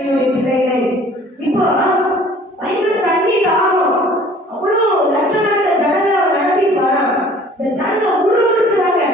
என்னுடைய பிள்ளைகள் இப்போ பயங்கர தண்ணி தாகம், அவ்வளோ லட்சக்கணக்கில் ஜனங்களை நடத்தி வரான். இந்த ஜனங்க முழுவதுக்குறாங்க.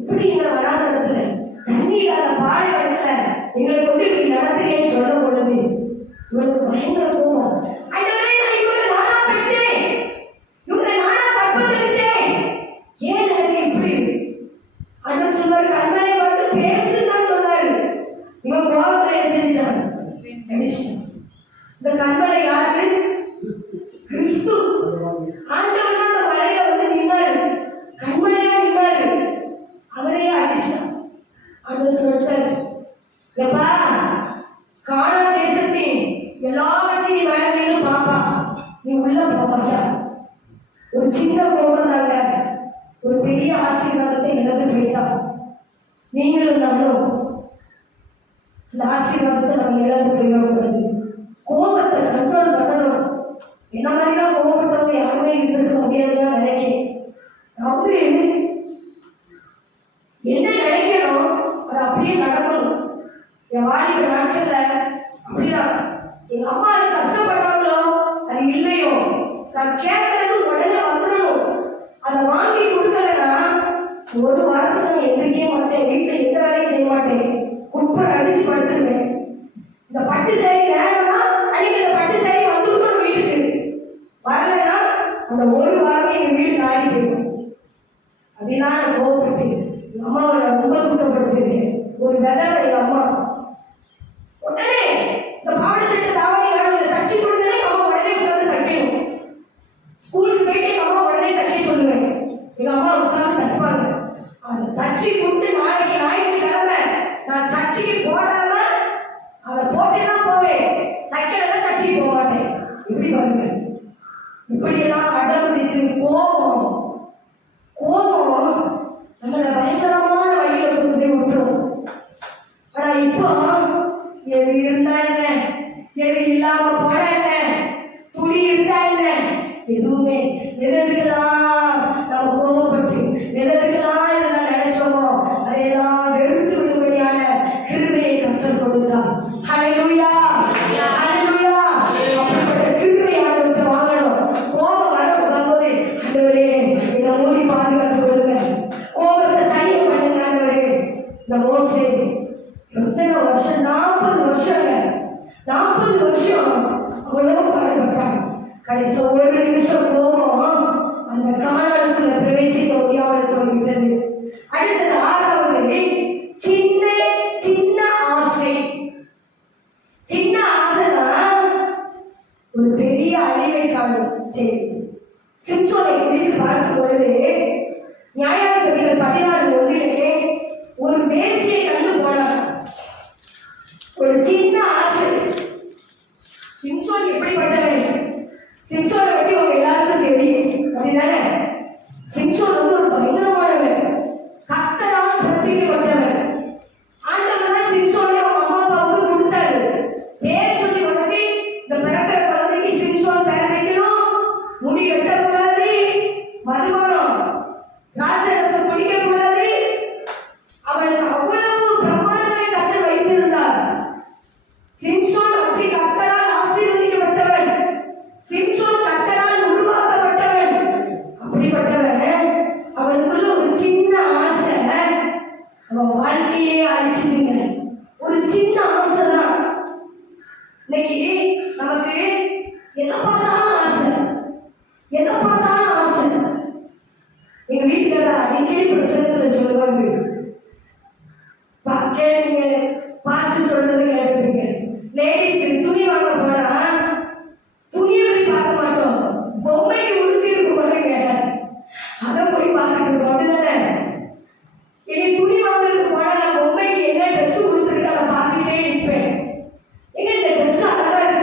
இப்படி எங்களை வராதத்துல தண்ணி இல்லாத பாலைவனத்துல எங்களை கொண்டு இப்படி நடத்துறேன்னு சொல்லும் பொழுது இவனுக்கு பயங்கர கோபம். ஏன் எனக்கு இப்படி அண்ணன் சொன்னாரு, கண்மனை பார்த்து பேசுதான் சொன்னாரு. இவன் கோபத்துல என்ன செஞ்சான்? இந்த கண்மலை யாரு? கிறிஸ்து. ஆண்டவர் தான் அந்த மலையில வந்து நின்னாரு, கண்மலையா நின்னாரு. அவரையே அடிச்சான். ஆண்டவர் சொல்றாரு, எப்பா கானான் தேசத்தின் எல்லாவற்றையும் நீ வழங்கணும் பாப்பா, நீ உள்ள போக. ஒரு சின்ன கோபம் தாங்க ஒரு பெரிய ஆசீர்வாதத்தை இழந்து போயிட்டான். நீங்களும் நானும் அந்த ஆசீர்வாதத்தை நம்ம இழந்து போயிடக்கூடாது. கோபத்தை கண்ட்ரோல் பண்ணணும். என்ன மாதிரிலாம் கோபப்பட்டவங்க யாருமே இருந்திருக்க முடியாதுன்னு நினைக்கிறேன். வந்து என்ன நினைக்கணும் அது அப்படியே நடக்கணும். என் வாலிப நாட்கள்ல அப்படிதான். எங்க அம்மா அது கஷ்டப்படுறாங்களோ அது இல்லையோ நான் கேட்கறது உடனே வந்துடணும். அதை வாங்கி கொடுக்கலன்னா ஒரு வாரத்துக்கு நான் எந்திரிக்கவே மாட்டேன். வீட்டில் எந்த வேலையும் செய்ய மாட்டேன். குப்பை அடிச்சு படுத்துருவேன். இந்த பட்டு சேரி வேணும்னா அன்னைக்கு இந்த பட்டு சேரி வந்துருக்கணும் வீட்டுக்கு. வரலைன்னா அந்த ஒரு வாரம் எங்கள் வீடு நாரி போயிடும். அப்படின்னா நான் கோவப்பட்டு எங்கள் அம்மாவை நான் ரொம்ப துக்கப்படுத்திருக்கேன். ஒரு விதவை எங்கள் அம்மா உடனே இந்த பாவாடை சட்டை தாவணி வேணும் இதை தச்சு கொடுக்கணும். எங்கள் அம்மா உடனே உட்காந்து தைக்கணும். ஸ்கூலுக்கு போயிட்டு எங்கள் அம்மா உடனே தைக்க சொல்லுவேன். எங்கள் அம்மா உட்காந்து தைப்பாங்க. அதை தச்சு கொடுத்து நாளைக்கு ஞாயிற்றுக்கிழமை நான் சர்ச்சைக்கு போடாம அதை போட்டுன்னா போவேன், தைக்கிறதெல்லாம் சர்ச்சைக்கு போக மாட்டேன். இப்படி பாருங்க, இப்படியெல்லாம் அடம்பிடித்து கோபம் நம்மளை பயங்கரமான வழியில கொண்டு போய் விட்டுரும். ஆனா இப்போ எது இருந்தா என்ன, எது இல்லாம போன என்ன, துணி இருந்தா என்ன, எதுவுமே எதற்கெல்லாம் நம்ம கோபப்பட்டு எதற்கெல்லாம் இதெல்லாம் நினைச்சோமோ அதையெல்லாம் வெறுத்து விடும்படியான கிருபையை கர்த்தர் கொடுத்தார். ஹல்லேலூயா, ஹல்லேலூயா. அப்படிப்பட்ட கிருபையை ஆண்டவருக்கு வாங்கணும். கோபம் வரும்போது ஆண்டவரே இதை மூடி பாதுகாத்து கொடுங்க, கோபத்தை தனிய பண்ணுங்க ஆண்டவரே. இந்த மோசே எத்தனை வருஷம், 40 வருஷம் அவ்வளவு பாடுபட்டாங்க. கடைசியில் ஒரு நிமிஷம் கோபம் அந்த கானானுக்குள்ள பிரவேசிக்க முடியாமல் போய்விட்டது. அடுத்தது 6வது சின்ன சின்ன ஆசை. சின்ன ஆசைதான் ஒரு பெரிய அழிவை காணும். சரி, சிம்சோனை குறித்து பார்க்கும் பொழுது நியாயாதிபதிகள் 16:1 ஒரு வேசியை கண்டு போனார். ஒரு சின்ன ஆசை. சிம்சோன் எப்படிப்பட்டவன்? சிம்சோனை பற்றி உங்க எல்லாருக்கும் தெரியும், அப்படிதானே? சிம்சோன் வந்து ஒரு பயங்கரமானவன், கர்த்தரால் பிரதிக்கப்பட்டவன். ஆண்டவர் தான் சிம்சோனை அவங்க அம்மா அப்பாவுக்கு கொடுத்தாரு. பேர் சொல்லி உனக்கு இந்த பிறக்கிற குழந்தைக்கு சிம்சோன் பேர் வைக்கணும், முடி வெட்டக்கூடாது, மதுபானம் திராட்சரசம் குடிக்கக்கூடாது. அவளுக்கு அவ்வளவு பிரமாணங்களை கர்த்தர் வைத்திருந்தார். சிம்சோன் அப்படி கர்த்தரால் ஆசீர்வதிக்கப்பட்டவன். சிம்சோன் கர்த்தரால் உருவாக்கப்பட்டவன். அப்படிப்பட்டவன் அவனுக்குள்ள ஒரு சின்ன ஆசை அவன் வாழ்க்கையே அழிச்சுதுங்க. ஒரு சின்ன ஆசை தான். இன்னைக்கு நமக்கு எதை பார்த்தாலும் ஆசை, எதை பார்த்தாலும் ஆசை. எங்க வீட்டுல அடிக்கடி பிரசங்கத்துல சொல்லுவாங்க, நீங்க பாஸ்டர் சொல்றது கேட்டிருப்பீங்க, லேடிஸ் துணி வாங்க போனா துணியை போய் பார்க்க மாட்டோம், பொம்மைக்கு உடுத்தி இருக்கும் பாருங்க அதை போய் பார்த்துட்டு இருக்கோம். அப்படிதானே? இனி துணி வாங்குறதுக்கு போனா நான் பொம்மைக்கு என்ன ட்ரெஸ் கொடுத்துருக்கு அதை பார்த்துட்டே இருப்பேன். எங்க இந்த ட்ரெஸ் அழகா இருக்கு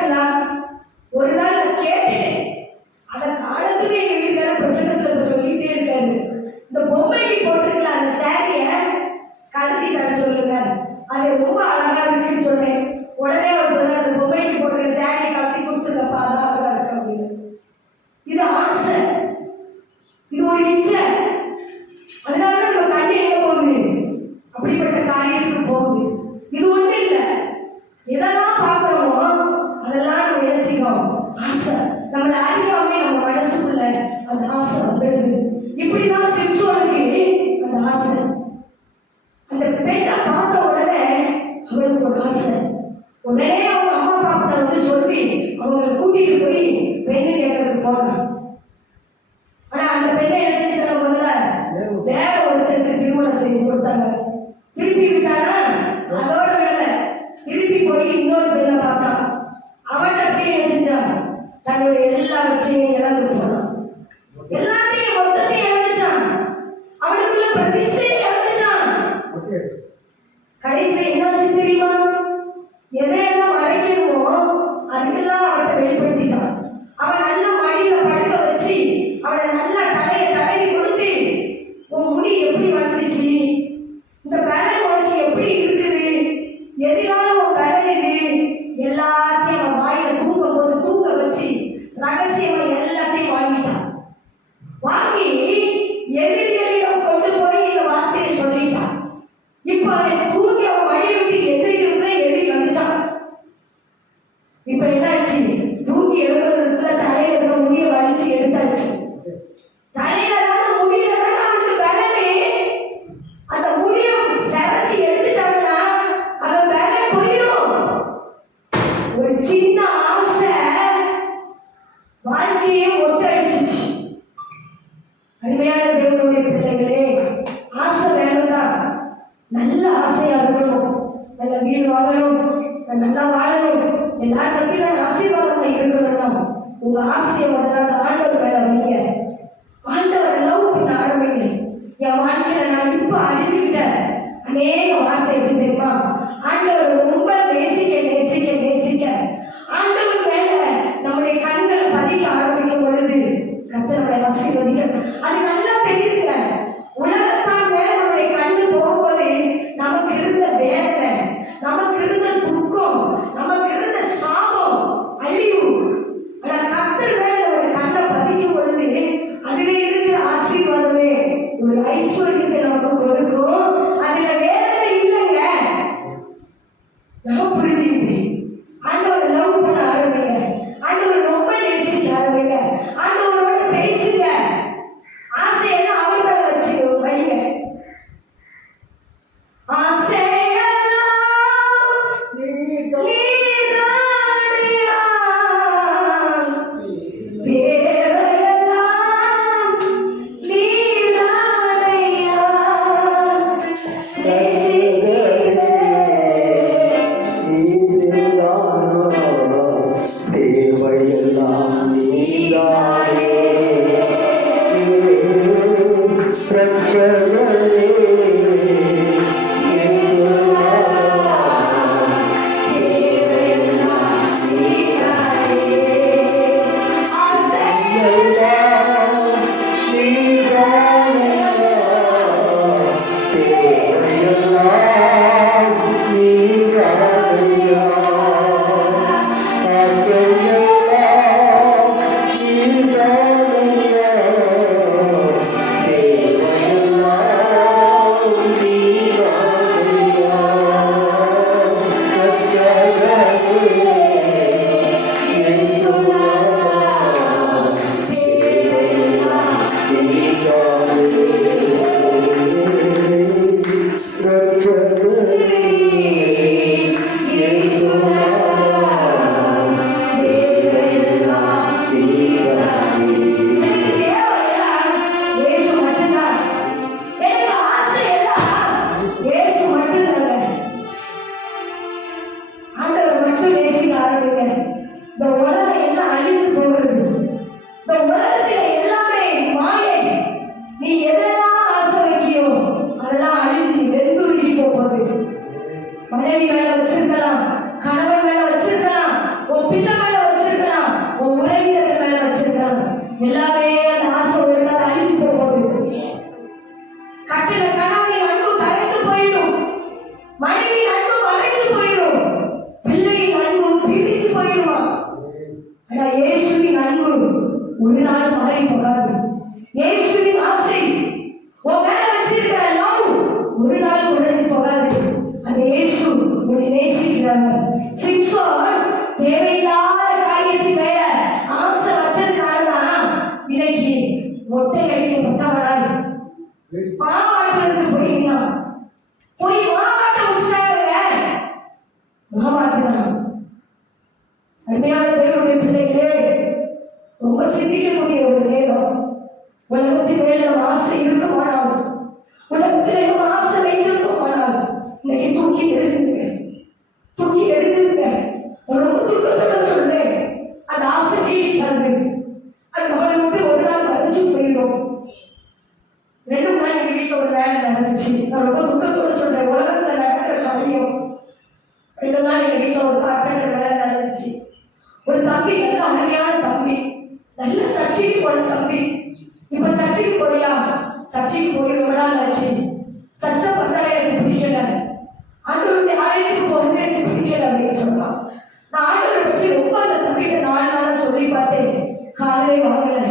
அதெல்லாம் நம்ம என்ன செய்யணும்? ஆசை. நம்மளை அறியாமே நம்ம மனசுக்குள்ள அந்த ஆசை வந்துடுது. இப்படிதான் சிம்சோனுக்கு அந்த ஆசை. அந்த பெண்ணை பார்த்த உடனே அவளுக்கு ஒரு ஆசை. உடனே அவங்க அம்மா அப்பா வந்து சொல்லி அவங்களை கூட்டிட்டு போய் பெண்ணு கேட்கறதுக்கு போனான். ஆனா அந்த பெண்ணை என்ன செஞ்சுட்டாங்க? முதல்ல வேற ஒருத்தருக்கு திருமணம் செய்து கொடுத்தாங்க. திருப்பி விட்டானா? அதோட விடல, திருப்பி போய் இன்னொரு பெண்ணை பார்த்தான். அவன் அப்படியே என்ன செஞ்சான்? தன்னுடைய எல்லாவற்றையும் இழந்து போனான். எல்லாத்தையும் மொத்தத்தையும் இழந்துச்சான். அவனுக்குள்ள பிரதிஷ்டையை இழந்துச்சான். கடைசியில என்னாச்சு தெரியுமா? எதையெல்லாம் மறைக்கணுமோ அதுக்கெல்லாம் அவனை வெளிப்படுத்திட்டான். அவன் நல்ல மடியில படுக்க வச்சு அவனை நல்லா தலையை தடவி கொடுத்து, உன் முடி எப்படி வந்துச்சு, இந்த பலன் உனக்கு எப்படி இருக்குது, எதிரான உன் பலன் இது, எல்லாத்தையும் அவன் வாயில தூங்கும் போது தூங்க வச்சு ரகசியமா எல்லாத்தையும் வாங்கிட்டான். வாங்கி எதிரிகளிடம் கொண்டு போய் இந்த வார்த்தையை சொல்லிட்டான். இப்ப அவன் தூங்கி அவன் வழி விட்டு எதிரி வந்துச்சான். இப்ப என்னாச்சு? தூங்கி எழுதுறதுக்குள்ள தலையில இருக்க முடிய வலிச்சு எடுத்தாச்சு. தலையில தானே முடியல தானே அவனுக்கு பலனே. அந்த முடிய செவச்சு எடுத்துட்டாங்கன்னா அவன் பலன் போயிடும். ஒரு சின்ன ஆசை வாழ்க்கையை ஒட்டடிச்சிச்சு. அருமையான தேவனுடைய பிள்ளைகளே, ஆசை வேணும்தான். நல்ல ஆசையா இருக்கணும். நல்ல வீடு வாங்கணும், நல்லா வாழணும், எல்லாரும் மத்தியில ஆசீர்வாதமா இருக்கணும்னா உங்க ஆசையை முதல்ல ஆண்டவர் மேல வைங்க. ஆண்டவர் லவ் பண்ண ஆரம்பிங்க. என் வாழ்க்கையில நான் இப்ப அறிஞ்சுக்கிட்டேன் அநேக வார்த்தை எப்படி தெரியுமா? ஆண்டவர் ரொம்ப நேசிக்க நேசிக்க நேசிக்க ஆண்டவர் மேல நம்முடைய கண்களை பதிக்க ஆரம்பிக்கும் பொழுது கர்த்தருடைய ஆசீர்வதிக்க அது நல்லா தெரியுதுங்க. உலகத்தான் மேல நம்முடைய கண்ணு போகும்போது நமக்கு இருந்த வேதனை, நமக்கு இருந்த துக்கம், நமக்கு இருந்த சாபம், அழிவு, ஆனா கர்த்தர் மேல நம்முடைய கண்ணை பதிக்கும் பொழுது அதுல இருக்கிற ஆசீர்வாதமே ஒரு ஐஸ்வர்யத்தை நமக்கு கொடுக்கும். அதுல வேதனை இல்லைங்க. நான் புரிஞ்சுக்கிட்டேன். ஆண்டவர் லவ் பண்ண ஆரம்பிங்க. ஆண்டவர் ரொம்ப நேசிக்க ஆரம்பிங்க. ஆண்டவரோட பேசுங்க. ஆசையெல்லாம் அவர் மேல வச்சு வைங்க. மனைவி மேல வச்சிருக்கலாம், கணவன் மேல வச்சிருக்கலாம், உன் பிள்ளை மேல வச்சிருக்கலாம், உன் உறவினர்கள் மேல வச்சிருக்கலாம். எல்லாமே அந்த ஆசை ஒரு நாள் அழிஞ்சு போகுது. கட்டின கணவனின் அன்பு கரைந்து போயிடும், மனைவியின் அன்பு மறைந்து போயிடும், பிள்ளையின் அன்பு பிரிஞ்சு போயிடுமா. ஆனா இயேசுவின் அன்பு ஒரு நாள் மாறி போகாது. இயேசுவின் ஆசை உன் மேல வச்சிருக்கிற லவ் ஒரு நாள் உடைஞ்சு போகாது. அந்த இயேசு உன்னை நேசிக்கிறார். சிம்சோன் தேவையில்லாத சொன்னாங்க. அருமையான தேவனுடைய பிள்ளைகளே, ரொம்ப சிந்திக்கக்கூடிய ஒரு நேரம். உலகத்தின் மேல் நம்ம ஆசை இருக்குமானால், உலகத்தில் நம்ம ஆசை வைத்திருக்கோமானால் இன்னைக்கு தூக்கி எரிஞ்சிருங்க, தூக்கி எரிஞ்சிருங்க. நான் ரொம்ப துக்கத்தோட சொல்றேன், அந்த ஆசை நீடிக்காது. அது நம்மளை விட்டு ஒரு நாள் மறைஞ்சு போயிடும். 2 நாள் எங்க வீட்டில் ஒரு வேலை நடந்துச்சு. நான் ரொம்ப துக்கத்தோட சொல்றேன், உலகத்துல நடக்கிற காரியம். 2 நாள் எங்க வீட்டில் ஒரு கார்பெண்டர் வேலை நடந்துச்சு. ஒரு தம்பி, நல்ல அருமையான தம்பி, நல்ல சர்ச்சைக்கு போன தம்பி. இப்ப சர்ச்சைக்கு போறியா? சர்ச்சைக்கு போய் ரொம்ப நாள் ஆச்சு. சர்ச்சை பார்த்தா எனக்கு பிடிக்கல, ஆண்டவருடைய ஆலயத்துக்கு போகிறது எனக்கு பிடிக்கல அப்படின்னு சொன்னான். நான் ஆண்டவரை பற்றி ரொம்ப அந்த தம்பிகிட்ட 4 நாளா சொல்லி பார்த்தேன், காதலே வாங்கல.